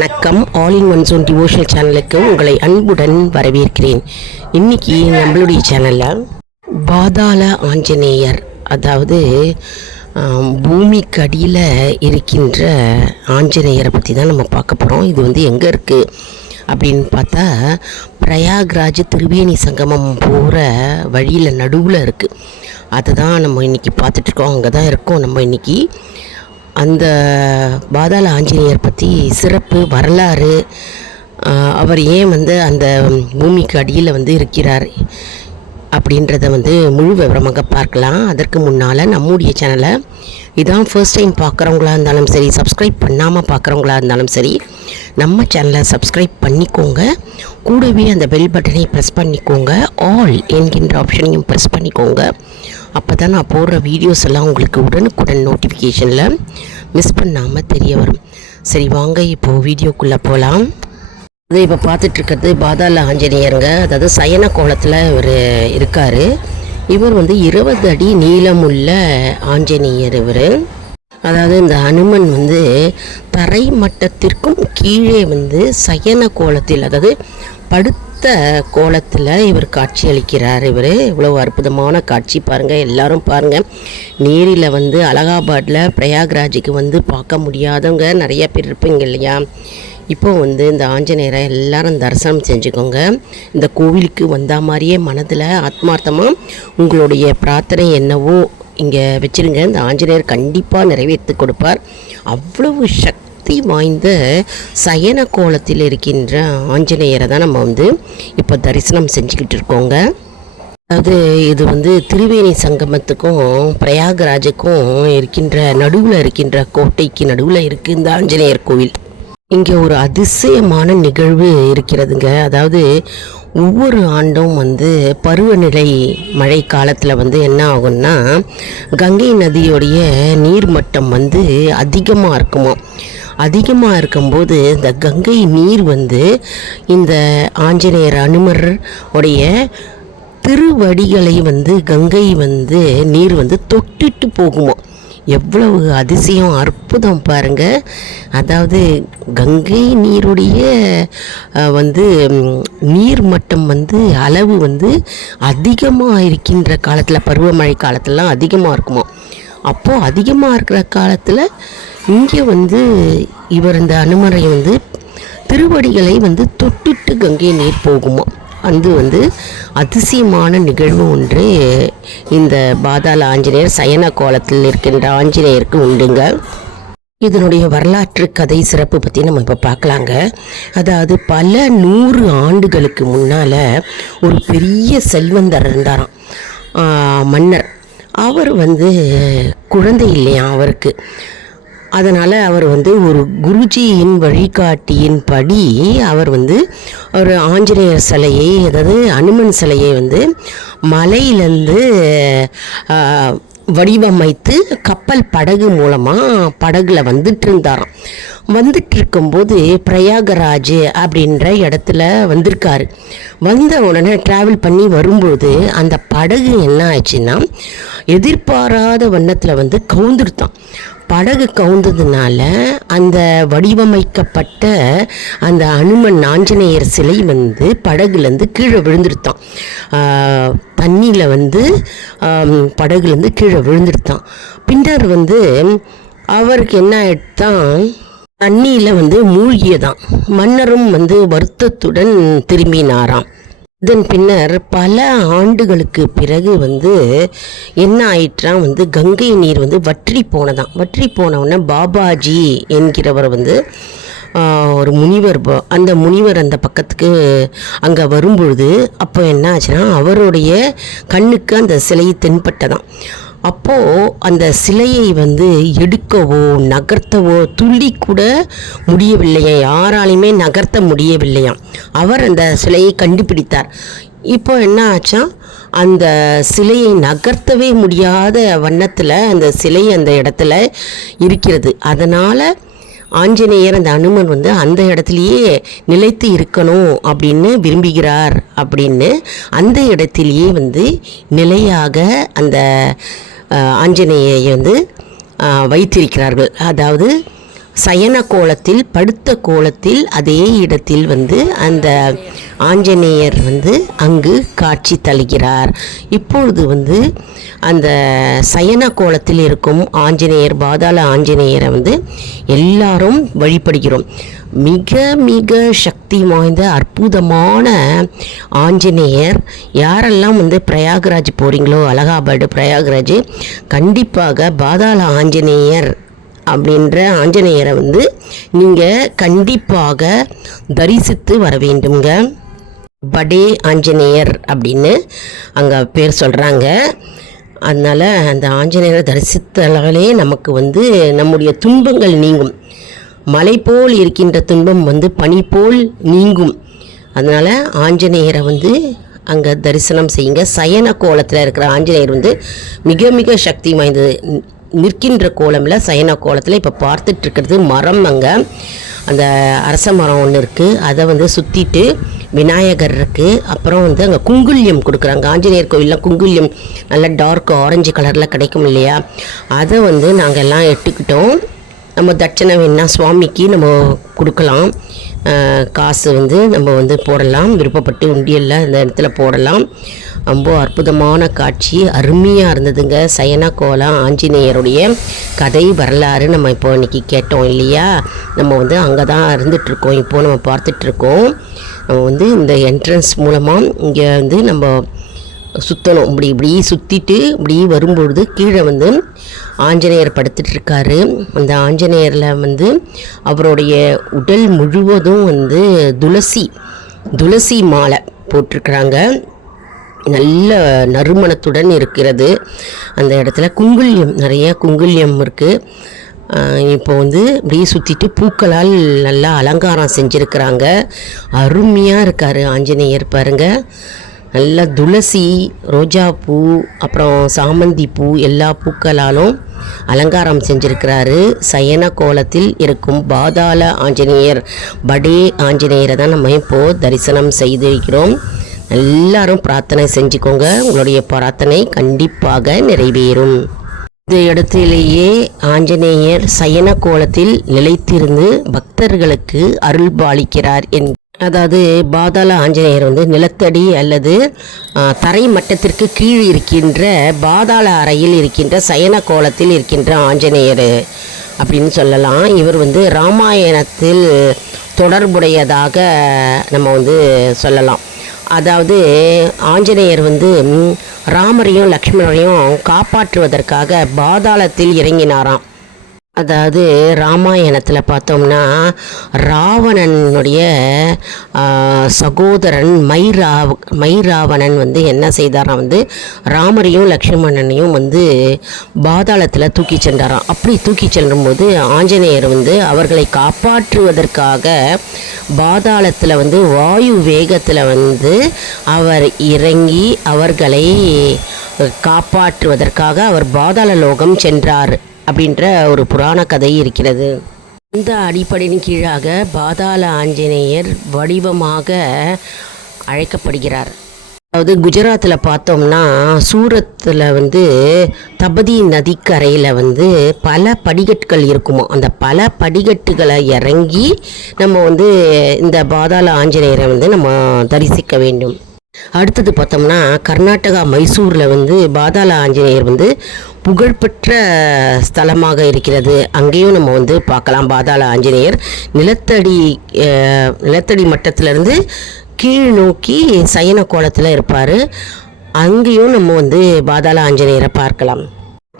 வணக்கம். All in one zone devotional சேனலுக்கு உங்களை அன்புடன் வரவேற்கிறேன். இன்னைக்கு நம்மளுடைய சேனலில் பாதாள ஆஞ்சநேயர், அதாவது பூமிக்கு அடியில் இருக்கின்ற ஆஞ்சநேயரை பற்றி தான் நம்ம பார்க்க போகிறோம். இது எங்கே இருக்குது அப்படின்னு பார்த்தா பிரயாக்ராஜ் திரிவேணி சங்கமம் போகிற வழியில் நடுவில் இருக்குது. அதை தான் நம்ம இன்றைக்கி பார்த்துட்ருக்கோம். அங்கே தான் இருக்கோம் நம்ம இன்றைக்கி. அந்த பாதாள ஆஞ்சநேயர் பற்றி சிறப்பு வரலாறு, அவர் ஏன் அந்த பூமிக்கு அடியில் இருக்கிறார் அப்படின்றத முழு விவரமாக பார்க்கலாம். அதற்கு முன்னால் நம்முடைய சேனலை இதான் ஃபர்ஸ்ட் டைம் பார்க்குறவங்களா இருந்தாலும் சரி, சப்ஸ்கிரைப் பண்ணாமல் பார்க்குறவங்களா இருந்தாலும் சரி, நம்ம சேனலை சப்ஸ்கிரைப் பண்ணிக்கோங்க. கூடவே அந்த பெல் பட்டனை ப்ரெஸ் பண்ணிக்கோங்க. ஆல் என்கின்ற ஆப்ஷனையும் ப்ரெஸ் பண்ணிக்கோங்க. அப்போ தான் நான் போடுற வீடியோஸ் எல்லாம் உங்களுக்கு உடனுக்குடன் நோட்டிஃபிகேஷனில் மிஸ் பண்ணாமல் தெரிய வரும். சரி, வாங்க இப்போது வீடியோக்குள்ளே போகலாம். அது இப்போ பார்த்துட்ருக்கிறது பாதாள ஆஞ்சநேயருங்க. அதாவது சயன கோலத்தில் இவர் இருக்கார். இவர் 20 அடி நீளமுள்ள ஆஞ்சநேயர். இவர் அதாவது இந்த ஹனுமன் தரை மட்டத்திற்கும் கீழே சயன கோலத்தில், அதாவது படுத்த கோலத்தில் இவர் காட்சி அளிக்கிறார். இவர் இவ்வளோ அற்புதமான காட்சி பாருங்கள், எல்லாரும் பாருங்கள். நேரில் அலகாபாடில் பிரயாக்ராஜுக்கு பார்க்க முடியாதவங்க நிறைய பேர் இருப்பீங்க இல்லையா? இப்போ இந்த ஆஞ்சநேயரை எல்லாரும் தரிசனம் செஞ்சுக்கோங்க. இந்த கோவிலுக்கு வந்த மாதிரியே மனதில் ஆத்மார்த்தமாக உங்களுடைய பிரார்த்தனை என்னவோ இங்கே வச்சுருங்க. இந்த ஆஞ்சநேயர் கண்டிப்பாக நிறைவேற்றி கொடுப்பார். அவ்வளவு சக்தி வாய்ந்த சயன கோலத்தில் இருக்கின்ற ஆஞ்சநேயரை தான் நம்ம இப்போ தரிசனம் செஞ்சுக்கிட்டு இருக்கோங்க. அதாவது இது திரிவேணி சங்கமத்துக்கும் பிரயாகராஜுக்கும் இருக்கின்ற நடுவில் இருக்கின்ற கோட்டைக்கு நடுவில் இருக்குது இந்த ஆஞ்சநேயர் கோவில். இங்கே ஒரு அதிசயமான நிகழ்வு இருக்கிறதுங்க. அதாவது ஒவ்வொரு ஆண்டும் பருவநிலை மழை காலத்தில் என்ன ஆகும்னா, கங்கை நதியோடைய நீர்மட்டம் அதிகமாக இருக்குமா. அதிகமாக இருக்கும்போது இந்த கங்கை நீர் இந்த ஆஞ்சநேயர் அனுமர் உடைய திருவடிகளை கங்கை நீர் தொட்டுட்டு போகுமா. எவ்வளவு அதிசயம், அற்புதம் பாருங்கள். அதாவது கங்கை நீருடைய நீர்மட்டம் அளவு அதிகமாக இருக்கின்ற காலத்தில், பருவமழை காலத்திலலாம் அதிகமாக இருக்குமா. அப்போது அதிகமாக இருக்கிற காலத்தில் இங்கே இவர் இந்த அனுமரை திருவடிகளை தொட்டுட்டு கங்கை நீர் போகுமா. அதிசயமான நிகழ்வு ஒன்று இந்த பாதாள ஆஞ்சநேயர் சயன கோலத்தில் இருக்கின்ற ஆஞ்சநேயருக்கு உண்டுங்க. இதனுடைய வரலாற்று கதை சிறப்பு பற்றி நம்ம இப்போ பார்க்கலாங்க. அதாவது பல 100 ஆண்டுகளுக்கு முன்னால் ஒரு பெரிய செல்வந்தர் இருந்தாராம், மன்னர். அவர் குழந்தை இல்லையா அவருக்கு. அதனால் அவர் ஒரு குருஜியின் வழிகாட்டியின் படி அவர் ஒரு ஆஞ்சநேயர் சிலையை, அதாவது அனுமன் சிலையை மலையிலேருந்து வடிவமைத்து கப்பல் படகு மூலமாக படகுல இருந்தாராம். இருக்கும்போது பிரயாகராஜ் அப்படின்ற இடத்துல வந்திருக்காரு. வந்த உடனே ட்ராவல் பண்ணி வரும்போது அந்த படகு என்ன ஆச்சுன்னா, எதிர்பாராத வண்ணத்தில் கவுந்துருத்தான். படகு கவுந்ததுனால அந்த வடிவமைக்கப்பட்ட அந்த அனுமன் ஆஞ்சநேயர் சிலை படகுலேருந்து கீழே விழுந்துருத்தான். தண்ணியில் படகுலேருந்து கீழே விழுந்துருத்தான். பின்னர் அவருக்கு என்ன ஆயிடுதான், தண்ணியில் மூழ்கியதான். மன்னரும் வருத்தத்துடன் திரும்பினாராம். இதன் பின்னர் பல ஆண்டுகளுக்கு பிறகு என்ன ஆயிட்டான், கங்கை நீர் வற்றி போனதான். வற்றி போனவுடனே பாபாஜி என்கிறவர் ஒரு முனிவர், அந்த முனிவர் அந்த பக்கத்துக்கு அங்கே வரும்பொழுது அப்போ என்ன ஆச்சுன்னா, அவருடைய கண்ணுக்கு அந்த சிலை தென்பட்டதான். அப்போது அந்த சிலையை எடுக்கவோ நகர்த்தவோ துளி கூட முடியவில்லையா, யாராலையுமே நகர்த்த முடியவில்லையாம். அவர் அந்த சிலையை கண்டுபிடித்தார். இப்போ என்ன ஆச்சா, அந்த சிலையை நகர்த்தவே முடியாத வண்ணத்தில் அந்த சிலை அந்த இடத்துல இருக்கிறது. அதனால் ஆஞ்சநேயர் அந்த அனுமன் அந்த இடத்துலையே நிலைத்து இருக்கணும் அப்படின்னு விரும்புகிறார். அப்படின்னு அந்த இடத்திலேயே நிலையாக அந்த ஆஞ்சநேயை வைத்திருக்கிறார்கள். அதாவது சயன கோலத்தில் படுத்த கோலத்தில் அதே இடத்தில் வந்து அந்த ஆஞ்சநேயர் வந்து அங்கு காட்சி தருகிறார். இப்பொழுது வந்து அந்த சயன கோலத்தில் இருக்கும் ஆஞ்சநேயர், பாதாள ஆஞ்சநேயரை வந்து எல்லாரும் வழிபடுகிறோம். மிக மிக சக்தி வாய்ந்த அற்புதமான ஆஞ்சநேயர். யாரெல்லாம் வந்து பிரயாகராஜ் போகிறீங்களோ, அலகாபாடு பிரயாகராஜ், கண்டிப்பாக பாதாள ஆஞ்சநேயர் அப்படின்ற ஆஞ்சநேயரை வந்து நீங்கள் கண்டிப்பாக தரிசித்து வர வேண்டுங்க. படே ஆஞ்சநேயர் அப்படின்னு அங்கே பேர் சொல்கிறாங்க. அதனால் அந்த ஆஞ்சநேயரை தரிசித்தாலே நமக்கு வந்து நம்முடைய துன்பங்கள் நீங்கும். மலை போல் இருக்கின்ற துன்பம் வந்து பனி போல் நீங்கும். அதனால் ஆஞ்சநேயரை வந்து அங்கே தரிசனம் செய்யுங்க. சயன கோலத்தில் இருக்கிற ஆஞ்சநேயர் வந்து மிக மிக சக்தி வாய்ந்தது. நிற்கின்ற கோலமில் சயன கோலத்தில் இப்போ பார்த்துட்ருக்கிறது மரம். அங்கே அந்த அரச மரம் ஒன்று இருக்குது, அதை வந்து சுற்றிட்டு விநாயகர் இருக்குது. அப்புறம் வந்து அங்கே குங்குல்யம் கொடுக்குறாங்க. ஆஞ்சநேயர் கோயிலில் குங்குல்யம் நல்லா டார்க் ஆரஞ்சு கலரில் கிடைக்கும் இல்லையா, அதை வந்து நாங்கள் எல்லாம் எடுத்துக்கிட்டோம். நம்ம தட்சணை வேணா சுவாமிக்கு நம்ம கொடுக்கலாம். காசு வந்து நம்ம வந்து போடலாம், விருப்பப்பட்டு உண்டியலில் அந்த இடத்துல போடலாம். ரொம்ப அற்புதமான காட்சி, அருமையாக இருந்ததுங்க. சயன கோலம் ஆஞ்சநேயருடைய கதை வரலாறு நம்ம இப்போ இன்றைக்கி கேட்டோம் இல்லையா. நம்ம வந்து அங்கே தான் இருந்துகிட்ருக்கோம், இப்போது நம்ம பார்த்துட்ருக்கோம். நம்ம வந்து இந்த என்ட்ரன்ஸ் மூலமாக இங்கே வந்து நம்ம சுற்றணும். இப்படி சுற்றிட்டு இப்படி வரும்பொழுது கீழே வந்து ஆஞ்சநேயர் படுத்துட்ருக்காரு. அந்த ஆஞ்சநேயரில் வந்து அவருடைய உடல் முழுவதும் வந்து துளசி மாலை போட்டிருக்கிறாங்க. நல்ல நறுமணத்துடன் இருக்கிறது. அந்த இடத்துல குங்குல்யம், நிறைய குங்குல்யம் இருக்குது. இப்போ வந்து இப்படியே சுற்றிட்டு பூக்களால் நல்லா அலங்காரம் செஞ்சுருக்கிறாங்க. அருமையாக இருக்கார் ஆஞ்சநேயர் பாருங்கள். நல்லா துளசி, ரோஜாப்பூ, அப்புறம் சாமந்தி பூ, எல்லா பூக்களாலும் அலங்காரம் செஞ்சுருக்கிறாரு. சயன கோலத்தில் இருக்கும் பாதாள ஆஞ்சநேயர், படே ஆஞ்சநேயரை தான் நம்ம இப்போது தரிசனம் செய்திருக்கிறோம். எல்லாரும் பிரார்த்தனை செஞ்சுக்கோங்க, உங்களுடைய பிரார்த்தனை கண்டிப்பாக நிறைவேறும். இந்த இடத்திலேயே ஆஞ்சநேயர் சயன கோலத்தில் நிலைத்திருந்து பக்தர்களுக்கு அருள் பாலிக்கிறார். அதாவது பாதாள ஆஞ்சநேயர் வந்து நிலத்தடி அல்லது தரை மட்டத்திற்கு கீழ் இருக்கின்ற பாதாள அறையில் இருக்கின்ற சயன கோலத்தில் இருக்கின்ற ஆஞ்சநேயர் அப்படின்னு சொல்லலாம். இவர் வந்து ராமாயணத்தில் தொடர்புடையதாக நம்ம வந்து சொல்லலாம். அதாவது ஆஞ்சநேயர் வந்து ராமரையும் லக்ஷ்மணரையும் காப்பாற்றுவதற்காக பாதாளத்தில் இறங்கினாராம். அதாவது ராமாயணத்தில் பார்த்தோம்னா ராவணனுடைய சகோதரன் மைராவணன் வந்து என்ன செய்தாராம், வந்து ராமரையும் லக்ஷ்மணனையும் வந்து பாதாளத்தில் தூக்கி சென்றாராம். அப்படி தூக்கி செல்லும்போது ஆஞ்சநேயர் வந்து அவர்களை காப்பாற்றுவதற்காக பாதாளத்தில் வந்து வாயு வேகத்தில் வந்து அவர் இறங்கி அவர்களை காப்பாற்றுவதற்காக அவர் பாதாள லோகம் சென்றார் அப்படின்ற ஒரு புராண கதை இருக்கிறது. இந்த அடிப்படையின் கீழாக பாதாள ஆஞ்சநேயர் வடிவமாக அழைக்கப்படுகிறார். அதாவது குஜராத்தில் பார்த்தோம்னா சூரத்தில் வந்து தபதி நதிக்கரையில் வந்து பல படிக்கட்டுகள் இருக்குமோ, அந்த பல படிக்கட்டுகளை இறங்கி நம்ம வந்து இந்த பாதாள ஆஞ்சநேயரை வந்து நம்ம தரிசிக்க வேண்டும். அடுத்தது பார்த்தோம்னா கர்நாடகா மைசூரில் வந்து பாதாள ஆஞ்சநேயர் வந்து புகழ்பெற்ற ஸ்தலமாக இருக்கிறது. அங்கேயும் நம்ம வந்து பார்க்கலாம். பாதாள ஆஞ்சநேயர் நிலத்தடி மட்டத்திலிருந்து கீழ் நோக்கி சயன கோலத்தில் இருப்பார். அங்கேயும் நம்ம வந்து பாதாள ஆஞ்சநேயரை பார்க்கலாம்.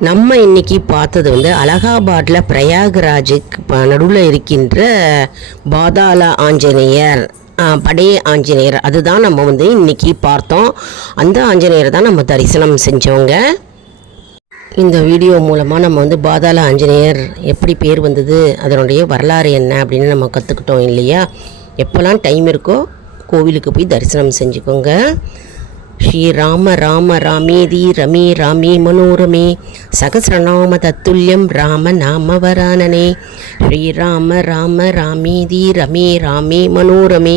நம்ம இன்னைக்கு பார்த்தது வந்து அலகாபாடில் பிரயாகராஜுக்கு நடுவில் இருக்கின்ற பாதாள ஆஞ்சநேயர், படே ஆஞ்சநேயர், அதுதான் நம்ம வந்து இன்னைக்கு பார்த்தோம். அந்த ஆஞ்சநேயரை தான் நம்ம தரிசனம் செஞ்சோங்க. இந்த வீடியோ மூலமாக நம்ம வந்து பாதாள ஆஞ்சநேயர் எப்படி பேர் வந்தது, அதனுடைய வரலாறு என்ன அப்படின்னு நம்ம கற்றுக்கிட்டோம் இல்லையா. எப்போல்லாம் டைம் இருக்கோ கோவிலுக்கு போய் தரிசனம் செஞ்சுக்கோங்க. ஸ்ரீராம ராம ராமேதி ரமே ராமே மனோரமே சகசிரநாம தத்துல்யம் ராம நாம வரானனே. ஸ்ரீராம ராம ராமேதி ரமே ராமே மனோரமே